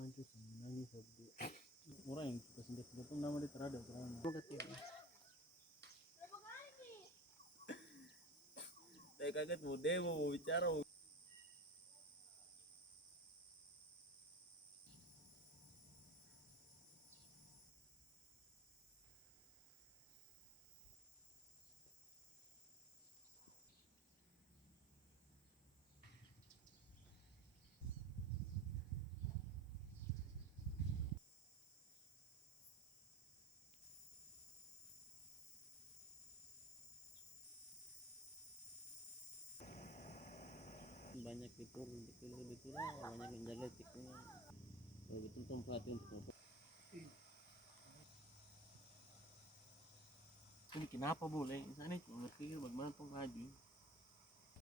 pancu nangis waktu orang yang suka senjata pun nama dia terada orang. Saya kaget mau demo mau bicara mau. Banyak itu lah banyak yang jaga tiknya kalau betul tempat untuk Ini kenapa boleh? Sana itu ngerti bagaimana tuh maju.